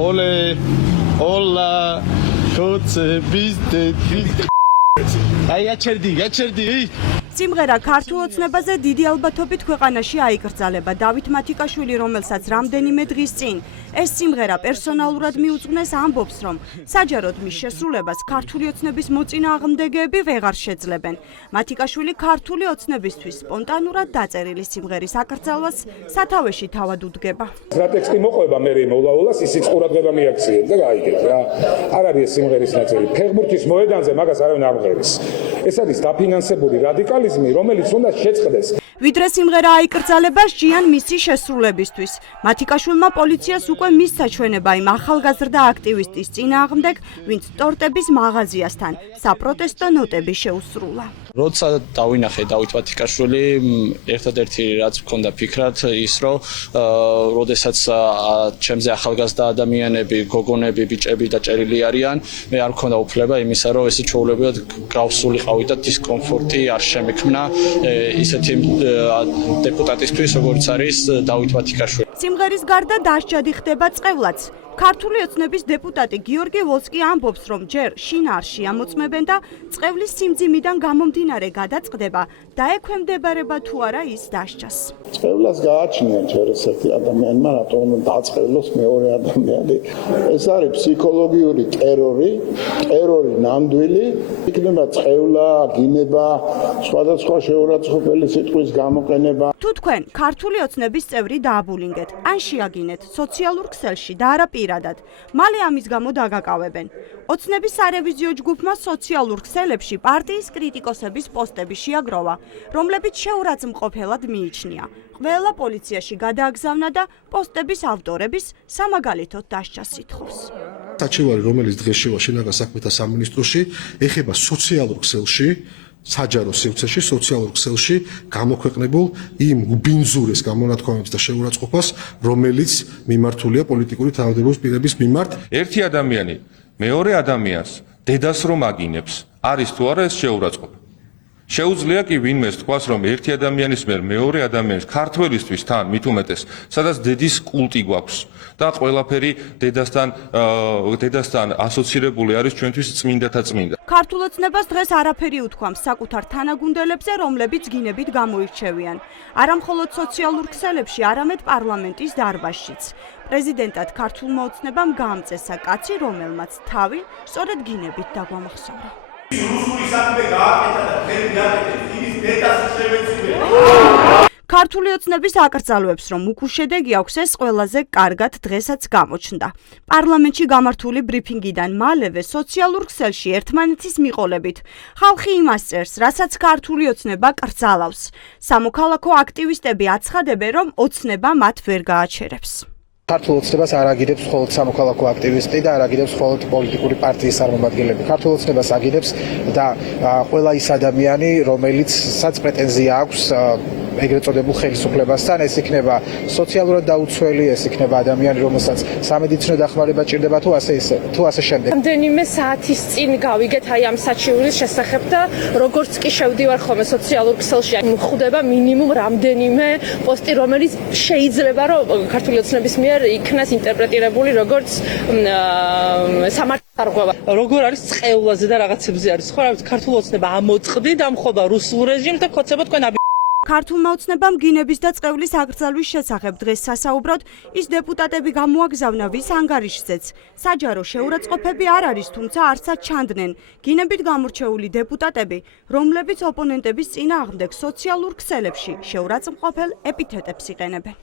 Ole, hola, koce, bizde. Აი აჩერდი. სიმღერა ქართულ ოცნებაზე დიდი ალბათობით ქვეყანაში აიკრძალება. დავით მათიკაშვილი, რომელსაც რამდენიმე დღის წინ ეს სიმღერა პერსონალურად მიუძღვნეს, ამბობს, რომ საჯაროდ მის შესრულებას ქართული ოცნების მოწინააღმდეგეები ვეღარ შეძლებენ. მათიკაშვილი ქართული ოცნებისთვის სპონტანურად დაწერილი სიმღერის აკრძალვას სათავეში თავად უდგება. რა ტექსტი მოყვება მე მოვლა-ვლას ისიც ყურადღება მიაქციეთ და გაიგეთ რა. არ არის ეს სიმღერის ნაწილი. ფეხბურთის მოედანზე მაგას არავინ არ მღერის. ეს არის დაფინანსებული რადიკალიზმი, რომელიც უნდა შეწყდეს. ვიდრე სიმღერა აიკრძალება ჟიან მისი შესრულებისთვის. მათიკაშვილმა პოლიციას უკვე მისცა ჩვენება იმ ახალგაზრდა აქტივისტის წინააღმდეგ, ვინც ტორტების მაღაზიასთან საპროტესტო ნოტები შეუსრულა. როცა დავინახე დავით მათიკაშვილი, ერთადერთი რაც მქონდა ფიქრად ის, რომ როდესაც ჩემზე ახალგაზრდა ადამიანები, გოგონები, ბიჭები დაჭერილი არიან, მე არ მქონდა უფლება იმისა, რომ ესე ჩვეულებრივად გავსულიყავი და დისკომფორტი არ შემექმნა ისეთი დეპუტატისთვის, როგორც არის დავით მათიკაშვილი. სიმღერის გარდა დასჯადი ხდება წყევლაც. ქართული ოცნების დეპუტატი გიორგი ვოლსკი ამბობს, რომ ჯერ შინაარსში ამოწმებენ და წყევლის სიმძიმიდან გამომდინარე გადაწყდება და ექვემდებარება თუ არა ის დასჯას. წყევლას გააჩნიათ ერთ-ერთი ადამიანმა, რატომ დაწყევლოს მეორე ადამიანი. ეს არის ფსიქოლოგიური ტერორი ნამდვილი, იქნება წყევლა, გინება, სხვადასხვა შეურაცხყოფელი სიტყვის გამოყენება. თუ თქვენ ქართული ოცნების წევრი დააბულინგეთ, ან შეაგინეთ სოციალურ ქსელში და არა პირადად, მალე ამის გამო დაგაკავებენ. ოცნების სარევიზიო ჯგუფმა სოციალურ ქსელებში პარტიის კრიტიკოსების პოსტები შეაგროვა, რომლებიც შეურაცხმყოფელად მიიჩნია. ყველა პოლიციაში გადააგზავნა და პოსტების ავტორების სამაგალითოდ დასჯას ითხოვს. საჩივარი, რომელიც დღეს შევა შინაგან საქმეთა სამინისტროში, ეხება სოციალურ ქსელში, საჯარო სივრცეში, სოციალურ ქსელში გამოქვეყნებულ იმ უბინძურეს გამონათქვამებს და შეურაცხყოფას, რომელიც მიმართულია პოლიტიკური თავდადების პირების მიმართ. ერთი ადამიანი მეორე ადამიანს დედას რომ აგინებს, არის თუ არა ეს შეურაცხყოფა. შეუძლია კი ვინმეს თქვას, რომ ერთი ადამიანის მიერ მეორე ადამიანის ქართველისთვის თან მით უმეტეს, სადაც დედის კულტი გვაქვს და ყველაფერი დედასთან ასოცირებული არის ჩვენთვის წმინდათა წმინდა. ქართულ ოცნებას დღეს არაფერი უთქვამს საკუთარ თანაგუნდელებზე, რომლებიც გინებით გამოირჩევიან. არა მხოლოდ სოციალურ ქსელებში, არამედ პარლამენტის დარბაზშიც. პრეზიდენტად ქართულმა ოცნებამ გაამწესა კაცი, რომელმაც თავი სწორედ გინებით დაგვამახსოვრა. ქართული ოცნების აკრძალვებს, რომ უკუშედეგი აქვს, ეს ყველაზე კარგად დღესაც გამოჩნდა. პარლამენტში გამართული ბრიფინგიდან მალევე სოციალურ ქსელში ერთმანეთის მიყოლებით ხალხი იმას წერს, რასაც ქართული ოცნება კრძალავს. სამოქალაქო აქტივისტები აცხადებენ, რომ ოცნება მათ ვერ გააჩერებს. ქართულ ოცნებას არ აგიდებს მხოლოდ სამოქალაქო აქტივისტი და არ აგიდებს მხოლოდ პოლიტიკური პარტიის წარმომადგენლები. ქართულ ოცნებას აგიდებს და ყველა ის ადამიანი, რომელიცაც პრეტენზია აქვს ეგრეთ წოდებულ ხელისუფლებასთან, ეს იქნება სოციალურად დაუცველი, ეს იქნება ადამიანი, რომელსაც სამედიცინო დახმარება ჭირდება თუ ასე შემდეგ. რამდენიმე საათის წინ გავიგეთ აი ამ საჩივრის შესახებ და როგორც კი შევდივარ ხოლმე სოციალურ ქსელში, მხვდება მინიმუმ რამდენიმე პოსტი, რომელიც შეიძლება რომ ქართული ოცნების მიერ იქნას ინტერპრეტირებული როგორც სამართალდარღვევა. როგორ არის წყევლაზე და რაღაცებზე არის ხო, რა ვიცი, ქართულ ოცნება ამოწყდი და მხობა რუსულ რეჟიმს და ქოცება თქვენ ქართულმა ოცნებამ გინების და წყევლის აკრძალვის შესახებ დღეს სასაუბროდ ის დეპუტატები გამოაგზავნა, ვის ანგარიშზეც. საჯარო შეურაცხყოფები არ არის, თუმცა არცაც ჩანდნენ გინებით გამორჩეული დეპუტატები, რომლებიც ოპონენტების წინააღმდეგ სოციალურ ქსელებში შეურაცხმყოფელ ეპითეტებს იყენებენ.